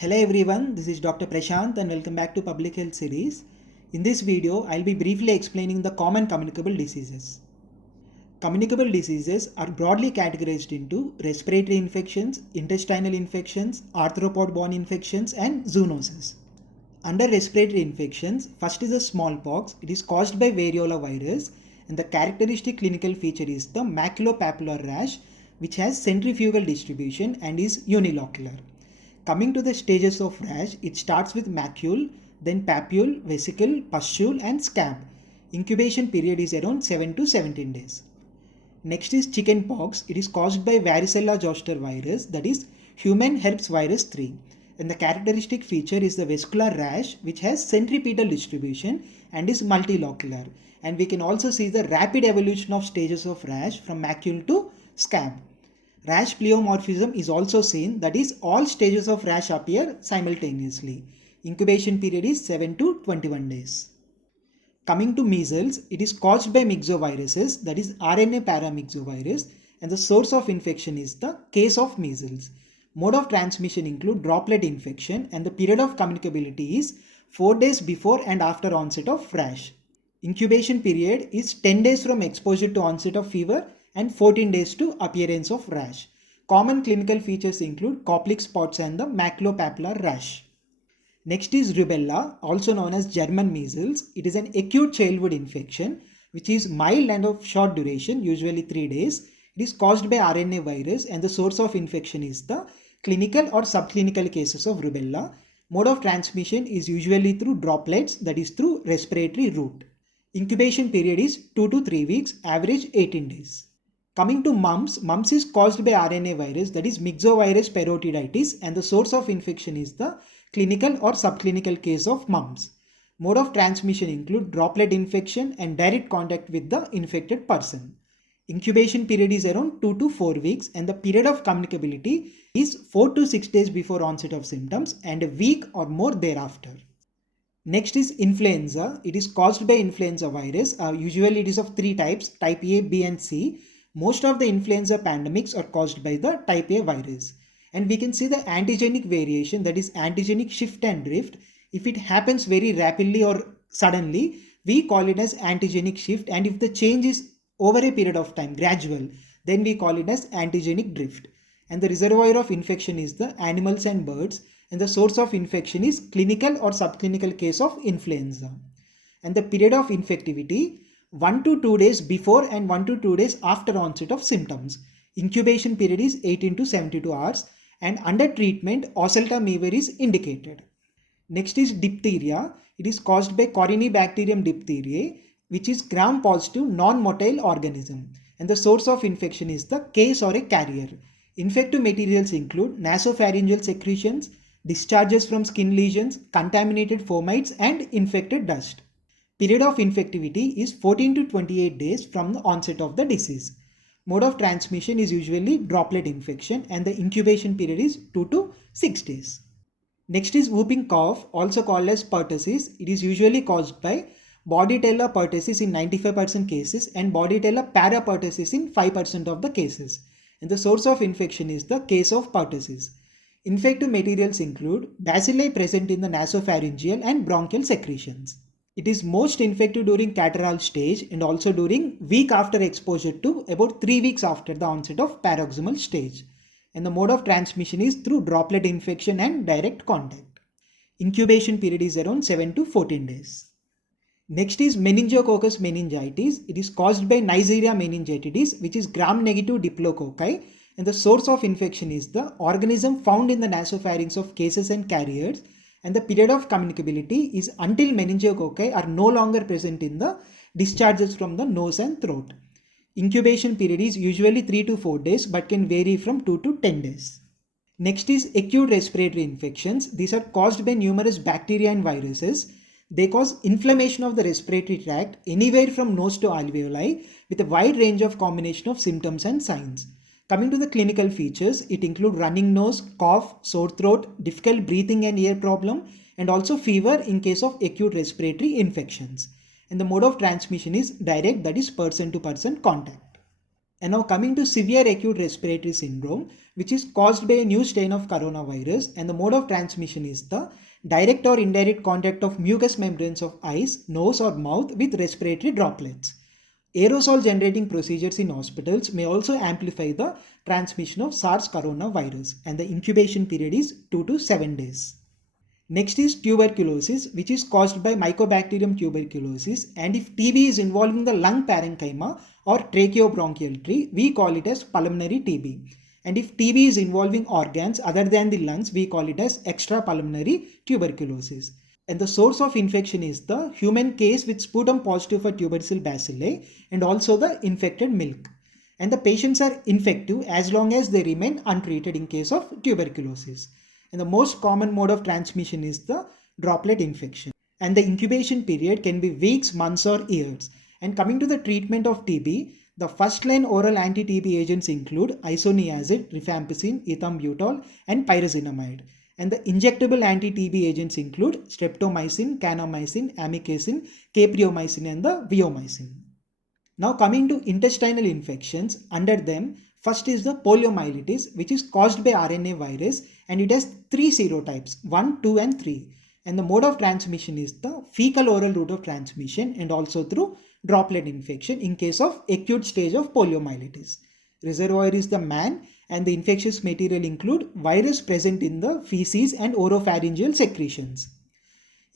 Hello everyone, this is Dr. Prashanth and welcome back to Public Health series. In this video, I'll be briefly explaining the common communicable diseases. Communicable diseases are broadly categorized into respiratory infections, intestinal infections, arthropod-borne infections, and zoonosis. Under respiratory infections, first is the smallpox. It is caused by variola virus and the characteristic clinical feature is the maculopapular rash, which has centrifugal distribution and is unilocular. Coming to the stages of rash, it starts with macule, then papule, vesicle, pustule and scab. Incubation period is around 7 to 17 days. Next is chickenpox. It is caused by varicella zoster virus, that is human herpes virus 3. And the characteristic feature is the vesicular rash, which has centripetal distribution and is multilocular. And we can also see the rapid evolution of stages of rash from macule to scab. Rash pleomorphism is also seen, that is all stages of rash appear simultaneously. Incubation period is 7 to 21 days. Coming to measles, it is caused by myxoviruses, that is RNA paramyxovirus, and the source of infection is the case of measles. Mode of transmission include droplet infection and the period of communicability is 4 days before and after onset of rash. Incubation period is 10 days from exposure to onset of fever and 14 days to appearance of rash. Common clinical features include Koplik spots and the maculopapular rash. Next is rubella, also known as German measles. It is an acute childhood infection which is mild and of short duration, usually 3 days. It is caused by RNA virus and the source of infection is the clinical or subclinical cases of rubella. Mode of transmission is usually through droplets, that is through respiratory route. Incubation period is 2 to 3 weeks, average 18 days. Coming to mumps, mumps is caused by RNA virus, that is myxovirus parotiditis, and the source of infection is the clinical or subclinical case of mumps. Mode of transmission include droplet infection and direct contact with the infected person. Incubation period is around 2 to 4 weeks and the period of communicability is 4 to 6 days before onset of symptoms and a week or more thereafter. Next is influenza. It is caused by influenza virus. Usually it is of 3 types, type A, B and C. Most of the influenza pandemics are caused by the type A virus. And we can see the antigenic variation, that is antigenic shift and drift. If it happens very rapidly or suddenly, we call it as antigenic shift, and if the change is over a period of time, gradual, then we call it as antigenic drift. And the reservoir of infection is the animals and birds, and the source of infection is clinical or subclinical case of influenza. And the period of infectivity, 1 to 2 days before and 1 to 2 days after onset of symptoms. Incubation period is 18 to 72 hours and under treatment oseltamivir is indicated. Next is diphtheria. It is caused by Corynebacterium diphtheriae, which is gram-positive non-motile organism, and the source of infection is the case or a carrier. Infective materials include nasopharyngeal secretions, discharges from skin lesions, contaminated fomites and infected dust. Period of infectivity is 14 to 28 days from the onset of the disease. Mode of transmission is usually droplet infection and the incubation period is 2 to 6 days. Next is whooping cough, also called as pertussis. It is usually caused by Bordetella pertussis in 95% cases and Bordetella parapertussis in 5% of the cases. And the source of infection is the case of pertussis. Infective materials include bacilli present in the nasopharyngeal and bronchial secretions. It is most infective during catarrhal stage and also during week after exposure to about 3 weeks after the onset of paroxysmal stage. And the mode of transmission is through droplet infection and direct contact. Incubation period is around 7 to 14 days. Next is meningococcus meningitis. It is caused by Neisseria meningitidis, which is gram-negative diplococci, and the source of infection is the organism found in the nasopharynx of cases and carriers, and the period of communicability is until meningococci are no longer present in the discharges from the nose and throat. Incubation period is usually 3 to 4 days but can vary from 2 to 10 days. Next is acute respiratory infections. These are caused by numerous bacteria and viruses. They cause inflammation of the respiratory tract anywhere from nose to alveoli with a wide range of combination of symptoms and signs. Coming to the clinical features, it includes running nose, cough, sore throat, difficult breathing and ear problem, and also fever in case of acute respiratory infections. And the mode of transmission is direct, that is person to person contact. And now coming to severe acute respiratory syndrome, which is caused by a new strain of coronavirus, and the mode of transmission is the direct or indirect contact of mucous membranes of eyes, nose or mouth with respiratory droplets. Aerosol generating procedures in hospitals may also amplify the transmission of SARS coronavirus, and the incubation period is 2 to 7 days. Next is tuberculosis, which is caused by Mycobacterium tuberculosis, and if TB is involving the lung parenchyma or tracheobronchial tree, we call it as pulmonary TB. And if TB is involving organs other than the lungs, we call it as extrapulmonary tuberculosis. And the source of infection is the human case with sputum positive for tubercle bacilli and also the infected milk. And the patients are infective as long as they remain untreated in case of tuberculosis. And the most common mode of transmission is the droplet infection. And the incubation period can be weeks, months, or years. And coming to the treatment of TB, the first line oral anti-TB agents include isoniazid, rifampicin, ethambutol, and pyrazinamide. And the injectable anti-TB agents include streptomycin, kanamycin, amikacin, capreomycin, and the viomycin. Now coming to intestinal infections, under them first is the poliomyelitis, which is caused by RNA virus, and it has three serotypes 1, 2 and 3. And the mode of transmission is the fecal oral route of transmission and also through droplet infection in case of acute stage of poliomyelitis. Reservoir is the man, and the infectious material include virus present in the feces and oropharyngeal secretions.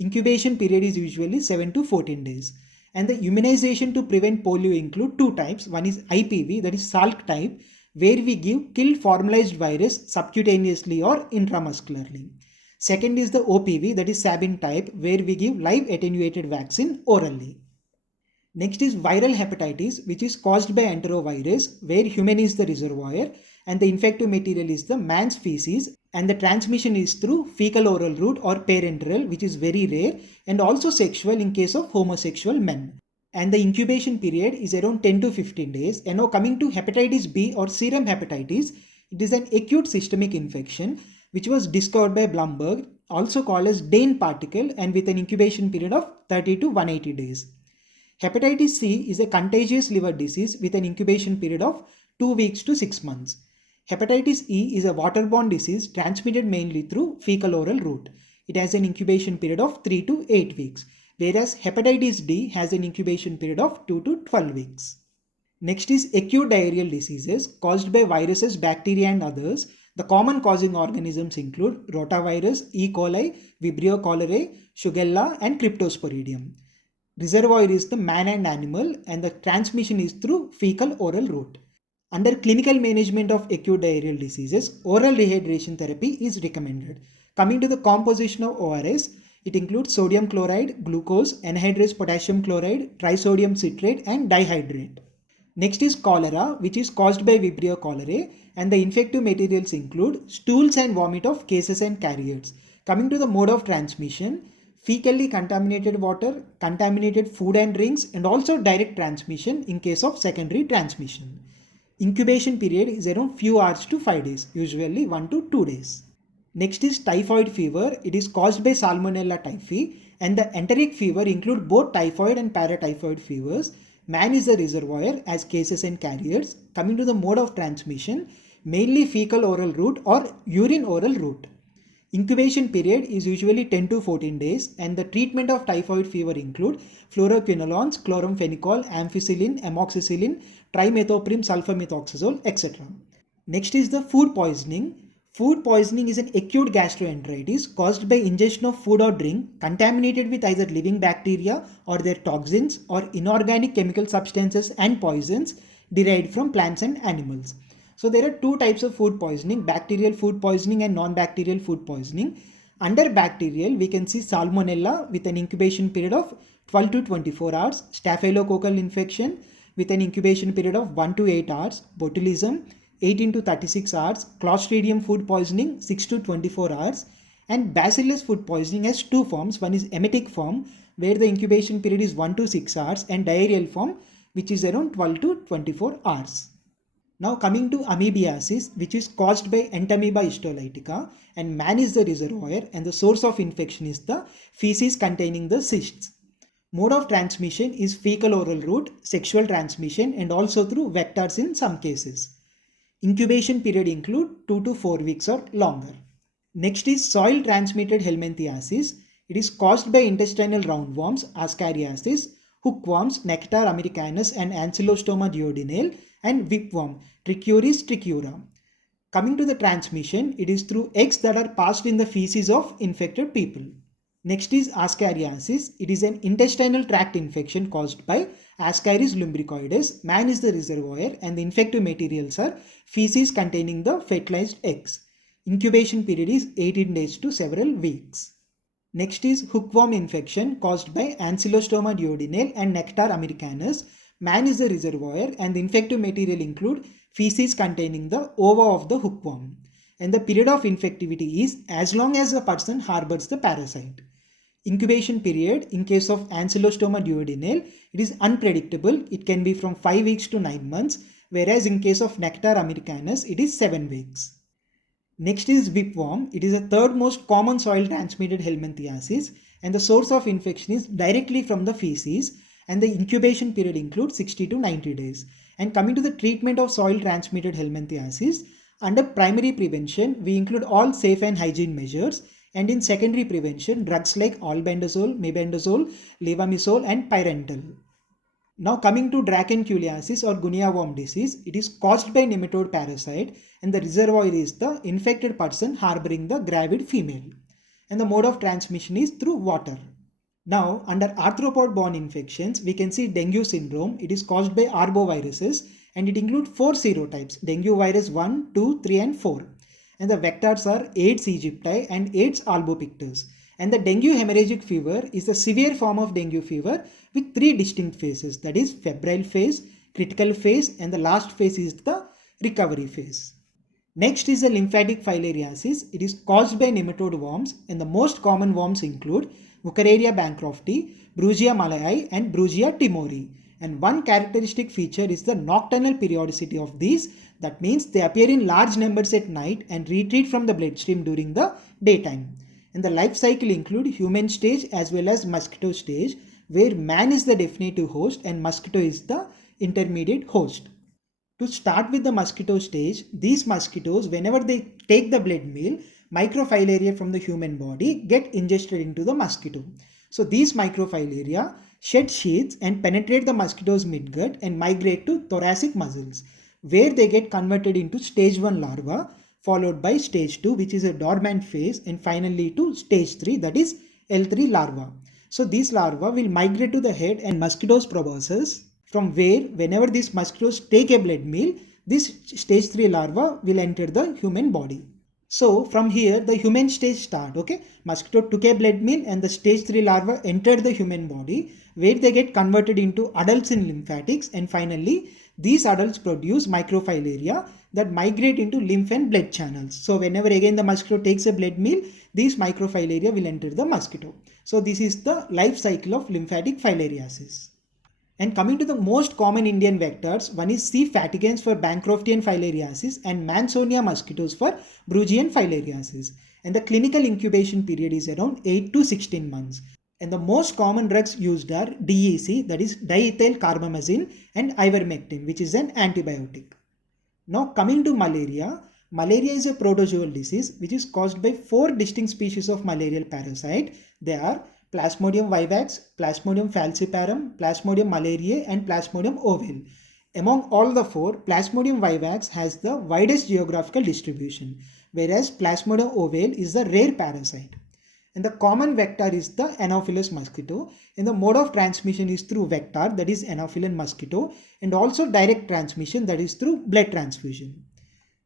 Incubation period is usually 7 to 14 days. And the immunization to prevent polio include two types. One is IPV, that is Salk type, where we give kill formalized virus subcutaneously or intramuscularly. Second is the OPV, that is Sabin type, where we give live attenuated vaccine orally. Next is viral hepatitis, which is caused by enterovirus, where human is the reservoir and the infective material is the man's feces, and the transmission is through fecal oral route or parenteral, which is very rare, and also sexual in case of homosexual men. And the incubation period is around 10 to 15 days. And now coming to hepatitis B or serum hepatitis, it is an acute systemic infection which was discovered by Blumberg, also called as Dane particle, and with an incubation period of 30 to 180 days. Hepatitis C is a contagious liver disease with an incubation period of 2 weeks to 6 months. Hepatitis E is a waterborne disease transmitted mainly through fecal oral route. It has an incubation period of 3 to 8 weeks, whereas hepatitis D has an incubation period of 2 to 12 weeks. Next is acute diarrheal diseases caused by viruses, bacteria and others. The common causing organisms include rotavirus, E. coli, Vibrio cholerae, Shigella and Cryptosporidium. Reservoir is the man and animal, and the transmission is through fecal oral route. Under clinical management of acute diarrheal diseases, oral rehydration therapy is recommended. Coming to the composition of ORS, it includes sodium chloride, glucose, anhydrous potassium chloride, trisodium citrate, and dihydrate. Next is cholera, which is caused by Vibrio cholerae, and the infective materials include stools and vomit of cases and carriers. Coming to the mode of transmission, fecally contaminated water, contaminated food and drinks, and also direct transmission in case of secondary transmission. Incubation period is around few hours to 5 days, usually 1 to 2 days. Next is typhoid fever. It is caused by Salmonella typhi, and the enteric fever include both typhoid and paratyphoid fevers. Man is the reservoir as cases and carriers. Coming to the mode of transmission, mainly fecal oral route or urine oral route. Incubation period is usually 10 to 14 days, and the treatment of typhoid fever include fluoroquinolones, chloramphenicol, ampicillin, amoxicillin, trimethoprim, sulfamethoxazole, etc. Next is the food poisoning. Food poisoning is an acute gastroenteritis caused by ingestion of food or drink contaminated with either living bacteria or their toxins or inorganic chemical substances and poisons derived from plants and animals. So there are two types of food poisoning: bacterial food poisoning and non-bacterial food poisoning. Under bacterial, we can see Salmonella with an incubation period of 12 to 24 hours, staphylococcal infection with an incubation period of 1 to 8 hours, botulism 18 to 36 hours, Clostridium food poisoning 6 to 24 hours, and Bacillus food poisoning has two forms. One is emetic form, where the incubation period is 1 to 6 hours, and diarrheal form, which is around 12 to 24 hours. Now coming to amoebiasis, which is caused by Entamoeba histolytica, and man is the reservoir, and the source of infection is the feces containing the cysts. Mode of transmission is fecal oral route, sexual transmission, and also through vectors in some cases. Incubation period include 2 to 4 weeks or longer. Next is soil transmitted helminthiasis. It is caused by intestinal roundworms, ascariasis, hookworms, Nectar americanus and Ancylostoma duodenale, and whipworm, Trichuris trichiura. Coming to the transmission, it is through eggs that are passed in the feces of infected people. Next is ascariasis. It is an intestinal tract infection caused by Ascaris lumbricoides. Man is the reservoir and the infective materials are feces containing the fertilized eggs. Incubation period is 18 days to several weeks. Next is hookworm infection caused by Ancylostoma duodenale and Nectar americanus. Man is the reservoir and the infective material include feces containing the ova of the hookworm. And the period of infectivity is as long as the person harbors the parasite. Incubation period in case of Ancylostoma duodenale, it is unpredictable. It can be from 5 weeks to 9 months, whereas in case of Nectar americanus, it is 7 weeks. Next is whipworm. It is the third most common soil transmitted helminthiasis and the source of infection is directly from the feces and the incubation period includes 60 to 90 days. And coming to the treatment of soil transmitted helminthiasis, under primary prevention, we include all safe and hygiene measures. And in secondary prevention, drugs like albendazole, mebendazole, levamisole and pyrantel. Now coming to dracunculiasis or guinea worm disease, it is caused by nematode parasite and the reservoir is the infected person harboring the gravid female. And the mode of transmission is through water. Now under arthropod-borne infections, we can see dengue syndrome. It is caused by arboviruses and it includes 4 serotypes, dengue virus 1, 2, 3 and 4. And the vectors are Aedes aegypti and Aedes albopictus. And the dengue hemorrhagic fever is a severe form of dengue fever with 3 distinct phases, that is febrile phase, critical phase and the last phase is the recovery phase. Next is the lymphatic filariasis. It is caused by nematode worms and the most common worms include Wuchereria bancrofti, Brugia malayi and Brugia timori. And one characteristic feature is the nocturnal periodicity of these. That means they appear in large numbers at night and retreat from the bloodstream during the daytime. And the life cycle include human stage as well as mosquito stage, where man is the definitive host and mosquito is the intermediate host. To start with the mosquito stage, these mosquitoes, whenever they take the blood meal, microfilaria from the human body get ingested into the mosquito. So these microfilaria shed sheaths and penetrate the mosquito's midgut and migrate to thoracic muscles, where they get converted into stage 1 larva, followed by stage 2 which is a dormant phase and finally to stage 3 that is L3 larva. So these larvae will migrate to the head and mosquito's proboscis, from where whenever these mosquitoes take a blood meal, this stage 3 larva will enter the human body. So from here the human stage start, okay? Mosquito took a blood meal and the stage 3 larva entered the human body where they get converted into adults in lymphatics and finally these adults produce microfilaria that migrate into lymph and blood channels. So whenever again the mosquito takes a blood meal, these microfilaria will enter the mosquito. So this is the life cycle of lymphatic filariasis. And coming to the most common Indian vectors, one is C. fatigans for Bancroftian filariasis and Mansonia mosquitoes for Brugian filariasis. And the clinical incubation period is around 8 to 16 months. And the most common drugs used are DEC, that is diethyl carbamazine, and ivermectin, which is an antibiotic. Now coming to malaria, malaria is a protozoal disease which is caused by 4 distinct species of malarial parasite. They are Plasmodium vivax, Plasmodium falciparum, Plasmodium malariae and Plasmodium ovale. Among all the 4, Plasmodium vivax has the widest geographical distribution, whereas Plasmodium ovale is the rare parasite. And the common vector is the Anopheles mosquito, and the mode of transmission is through vector, that is Anophelan mosquito, and also direct transmission, that is through blood transfusion.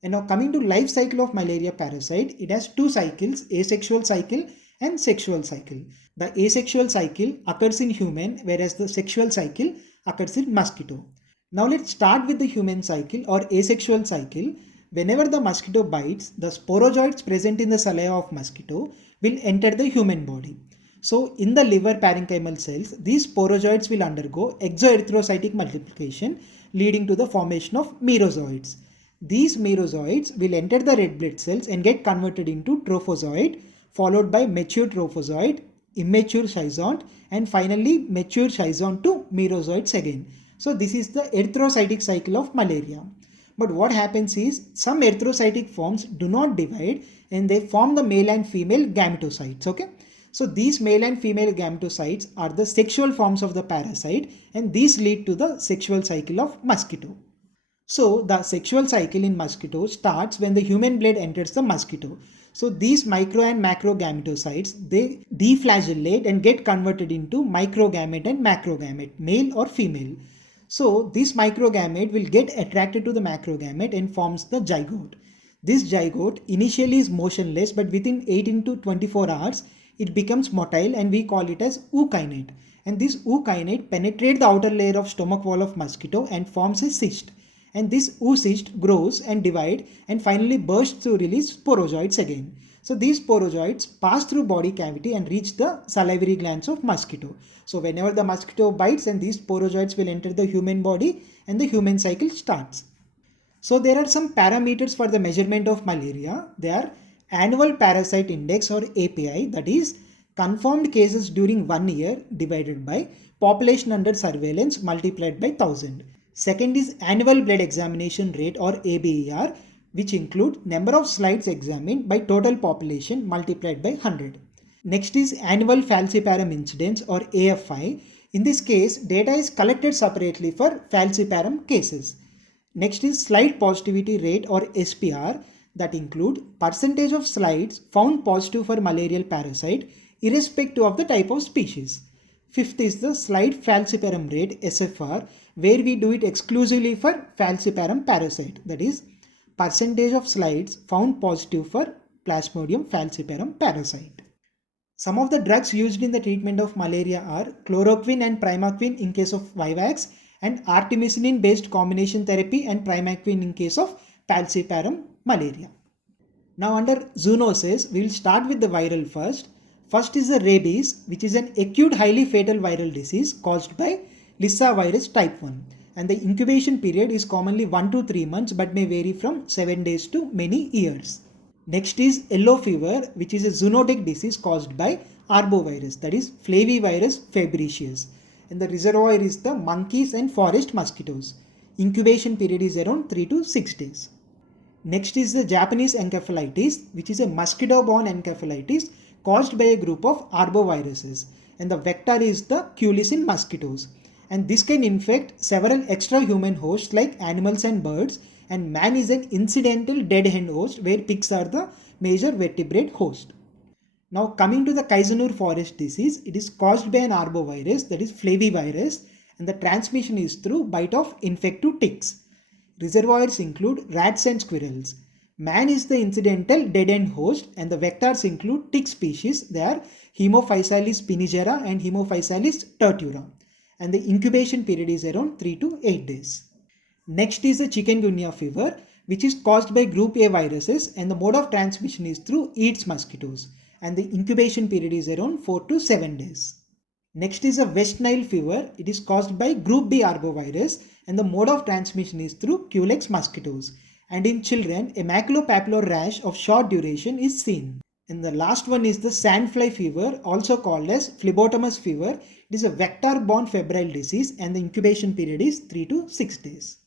And now coming to life cycle of malaria parasite, it has 2 cycles, asexual cycle and sexual cycle. The asexual cycle occurs in human, whereas the sexual cycle occurs in mosquito. Now let's start with the human cycle or asexual cycle. Whenever the mosquito bites, the sporozoites present in the saliva of mosquito will enter the human body. So in the liver parenchymal cells, these sporozoites will undergo exoerythrocytic multiplication, leading to the formation of merozoites. These merozoites will enter the red blood cells and get converted into trophozoite, followed by mature trophozoite, immature schizont, and finally mature schizont to merozoites again. So this is the erythrocytic cycle of malaria. But what happens is some erythrocytic forms do not divide and they form the male and female gametocytes. Okay. So these male and female gametocytes are the sexual forms of the parasite, and these lead to the sexual cycle of mosquito. So the sexual cycle in mosquito starts when the human blood enters the mosquito. So these micro and macro gametocytes, they deflagellate and get converted into microgamete and macrogamete, male or female. So this microgamete will get attracted to the macrogamete and forms the zygote. This zygote initially is motionless, but within 18 to 24 hours it becomes motile and we call it as ookinete. And this ookinete penetrates the outer layer of stomach wall of mosquito and forms a cyst. And this oocyst grows and divides and finally bursts to release sporozoites again. So these sporozoites pass through body cavity and reach the salivary glands of mosquito. So whenever the mosquito bites, and these sporozoites will enter the human body and the human cycle starts. So there are some parameters for the measurement of malaria. They are annual parasite index or API, that is confirmed cases during 1 year divided by population under surveillance multiplied by 1000. Second is annual blood examination rate or ABER, which include number of slides examined by total population multiplied by 100. Next is annual falciparum incidence or AFI. In this case, data is collected separately for falciparum cases. Next is slide positivity rate or SPR, that include percentage of slides found positive for malarial parasite irrespective of the type of species. Fifth is the slide falciparum rate SFR, where we do it exclusively for falciparum parasite, that is percentage of slides found positive for Plasmodium falciparum parasite. Some of the drugs used in the treatment of malaria are chloroquine and primaquine in case of Vivax, and artemisinin based combination therapy and primaquine in case of falciparum malaria. Now under zoonosis, we will start with the viral first. First is the rabies, which is an acute highly fatal viral disease caused by Lissa virus type 1. And the incubation period is commonly 1 to 3 months but may vary from 7 days to many years. Next is yellow fever, which is a zoonotic disease caused by arbovirus, that is Flavivirus fabricius. And the reservoir is the monkeys and forest mosquitoes. Incubation period is around 3 to 6 days. Next is the Japanese encephalitis, which is a mosquito-borne encephalitis caused by a group of arboviruses, and the vector is the culicin mosquitoes. And this can infect several extra human hosts like animals and birds, and man is an incidental dead hen host where pigs are the major vertebrate host. Now coming to the Kaizenur forest disease, it is caused by an arbovirus, that is Flavivirus, and the transmission is through bite of infective ticks. Reservoirs include rats and squirrels. Man is the incidental dead end host, and the vectors include tick species. They are Haemaphysalis spinigera and Haemaphysalis tertura. And the incubation period is around 3 to 8 days. Next is the chikungunya fever, which is caused by group A viruses, and the mode of transmission is through Aedes mosquitoes, and the incubation period is around 4 to 7 days. Next is a West Nile fever. It is caused by group B arbovirus, and the mode of transmission is through Culex mosquitoes. And in children, a maculopapular rash of short duration is seen. And the last one is the sandfly fever, also called as phlebotomous fever. It is a vector-borne febrile disease, and the incubation period is 3 to 6 days.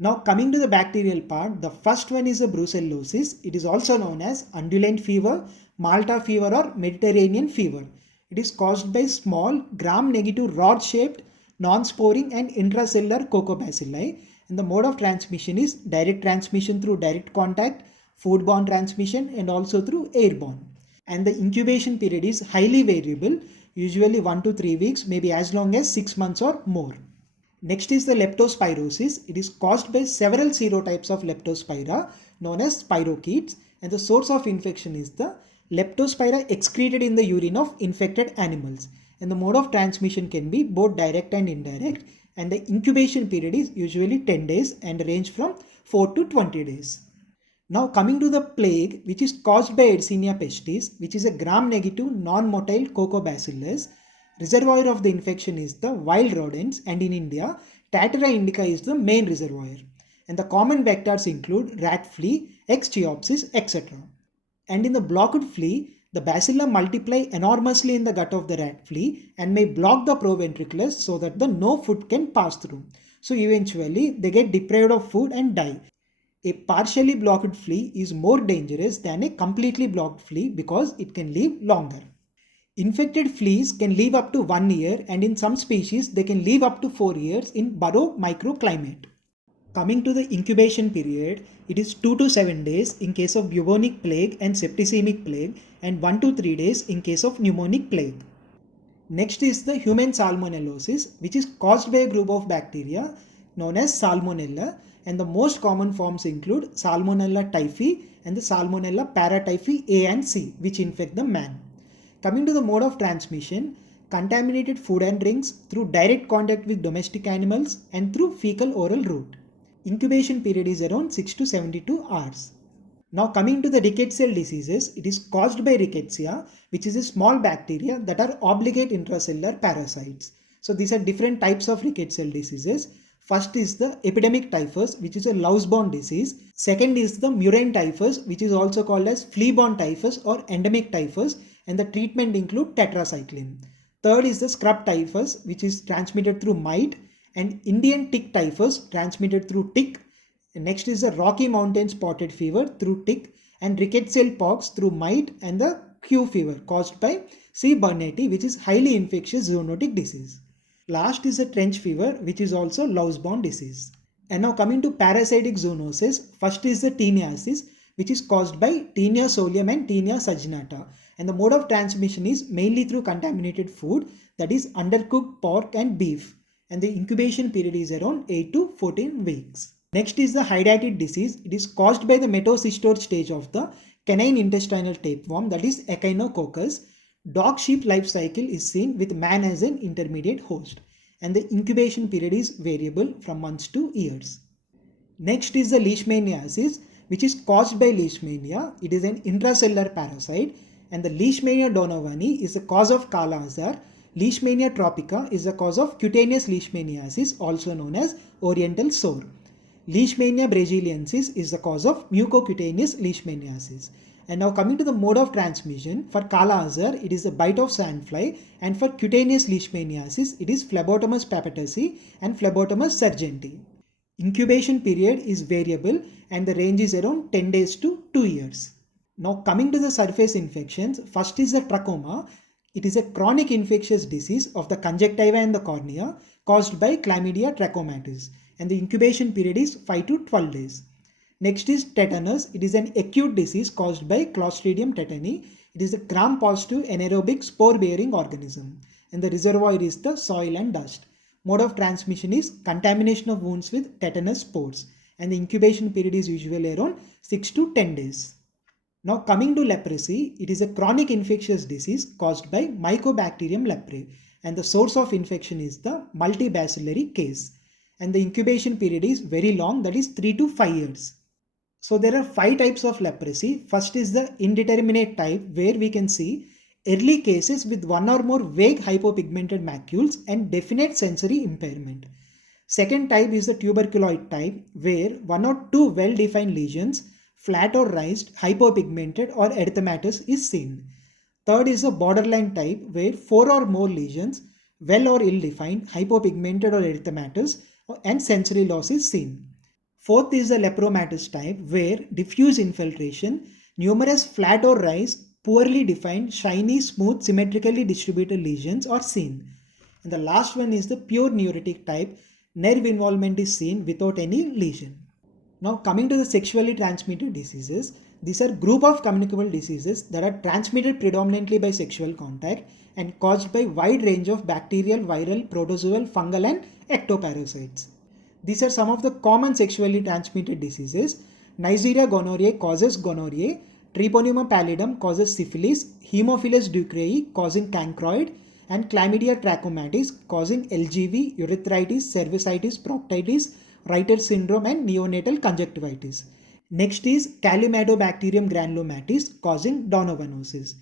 Now coming to the bacterial part, the first one is a brucellosis. It is also known as undulant fever, Malta fever or Mediterranean fever. It is caused by small gram-negative rod-shaped, non-sporing and intracellular cocobacilli, and the mode of transmission is direct transmission through direct contact, foodborne transmission, and also through airborne. And the incubation period is highly variable, usually 1 to 3 weeks, maybe as long as 6 months or more. Next is the leptospirosis. It is caused by several serotypes of leptospira known as spirochetes, and the source of infection is the leptospira excreted in the urine of infected animals, and the mode of transmission can be both direct and indirect, and the incubation period is usually 10 days and range from 4 to 20 days. Now coming to the plague, which is caused by Yersinia pestis, which is a gram-negative non-motile cocobacillus. Reservoir of the infection is the wild rodents, and in India, Tattera indica is the main reservoir. And the common vectors include rat flea, X. cheopsis, etc. And in the blocked flea, The bacilla multiply enormously in the gut of the rat flea and may block the proventriculus so that the no food can pass through. So eventually they get deprived of food and die. A partially blocked flea is more dangerous than a completely blocked flea because it can live longer. Infected fleas can live up to 1 year, and in some species they can live up to 4 years in burrow microclimate. Coming to the incubation period, it is 2 to 7 days in case of bubonic plague and septicemic plague, and 1 to 3 days in case of pneumonic plague. Next is the human salmonellosis, which is caused by a group of bacteria known as Salmonella, and the most common forms include Salmonella typhi and the Salmonella paratyphi A and C, which infect the man. Coming to the mode of transmission, contaminated food and drinks through direct contact with domestic animals and through fecal oral route. Incubation period is around 6 to 72 hours. Now coming to the rickettsial diseases, it is caused by rickettsia, which is a small bacteria that are obligate intracellular parasites. So these are different types of rickettsial diseases. First is the epidemic typhus, which is a louse-borne disease. Second is the murine typhus, which is also called as flea-borne typhus or endemic typhus, and the treatment include tetracycline. Third is the scrub typhus, which is transmitted through mite, and Indian tick typhus transmitted through tick. Next is the Rocky Mountain spotted fever through tick, and rickettsial pox through mite, and the Q fever caused by C. burnetii, which is highly infectious zoonotic disease. Last is the trench fever, which is also louse-borne disease. And now coming to parasitic zoonosis, first is the teniasis, which is caused by Taenia solium and Taenia saginata. And the mode of transmission is mainly through contaminated food, that is undercooked pork and beef. And the incubation period is around 8 to 14 weeks. Next is the hydatid disease. It is caused by the metacystode stage of the canine intestinal tapeworm, that is Echinococcus. Dog-sheep life cycle is seen with man as an intermediate host, and the incubation period is variable from months to years. Next is the leishmaniasis, which is caused by leishmania. It is an intracellular parasite, and the Leishmania donovani is the cause of Kala Azar. Leishmania tropica is the cause of cutaneous leishmaniasis, also known as oriental sore. Leishmania brasiliensis is the cause of mucocutaneous leishmaniasis. And now coming to the mode of transmission, for Kala Azar, it is the bite of sandfly, and for cutaneous leishmaniasis, it is Phlebotomus papetusi and Phlebotomus sargenti. Incubation period is variable and the range is around 10 days to 2 years. Now coming to the surface infections, first is the trachoma. It is a chronic infectious disease of the conjunctiva and the cornea caused by Chlamydia trachomatis, and the incubation period is 5 to 12 days. Next is tetanus. It is an acute disease caused by Clostridium tetani. It is a gram-positive anaerobic spore-bearing organism, and the reservoir is the soil and dust. Mode of transmission is contamination of wounds with tetanus spores, and the incubation period is usually around 6 to 10 days. Now coming to leprosy, it is a chronic infectious disease caused by Mycobacterium leprae, and the source of infection is the multibacillary case, and the incubation period is very long, that is 3 to 5 years. So there are 5 types of leprosy. First is the indeterminate type, where we can see early cases with one or more vague hypopigmented macules and definite sensory impairment. Second type is the tuberculoid type, where one or two well-defined lesions, flat or raised, hypopigmented or erythematous is seen. Third is the borderline type, where 4 or more lesions, well or ill-defined, hypopigmented or erythematous, and sensory loss is seen. Fourth is the lepromatous type, where diffuse infiltration, numerous flat or raised, poorly defined, shiny, smooth, symmetrically distributed lesions are seen. And the last one is the pure neurotic type, nerve involvement is seen without any lesion. Now coming to the sexually transmitted diseases, these are group of communicable diseases that are transmitted predominantly by sexual contact and caused by wide range of bacterial, viral, protozoal, fungal and ectoparasites. These are some of the common sexually transmitted diseases. Neisseria gonorrhoeae causes gonorrhea, Treponema pallidum causes syphilis, Haemophilus ducreyi causing cancroid, and Chlamydia trachomatis causing LGV, urethritis, cervicitis, proctitis, Reiter syndrome and neonatal conjunctivitis. Next is Calymattobacterium granulomatis causing donovanosis,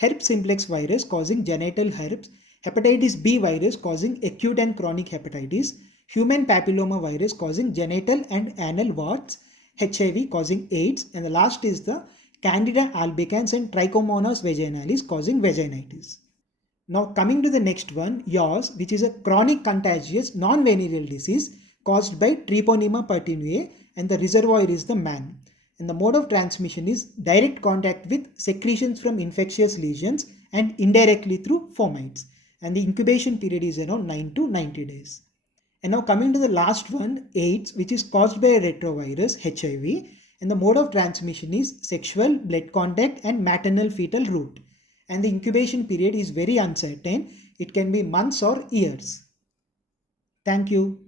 Herpes simplex virus causing genital herpes, Hepatitis B virus causing acute and chronic hepatitis, Human papilloma virus causing genital and anal warts, HIV causing AIDS, and the last is the Candida albicans and Trichomonas vaginalis causing vaginitis. Now coming to the next one, yaws, which is a chronic contagious non-venereal disease caused by Treponema pertinue, and the reservoir is the man. And the mode of transmission is direct contact with secretions from infectious lesions and indirectly through fomites. And the incubation period is around 9 to 90 days. And now coming to the last one, AIDS, which is caused by a retrovirus, HIV, and the mode of transmission is sexual, blood contact, and maternal fetal route. And the incubation period is very uncertain. It can be months or years. Thank you.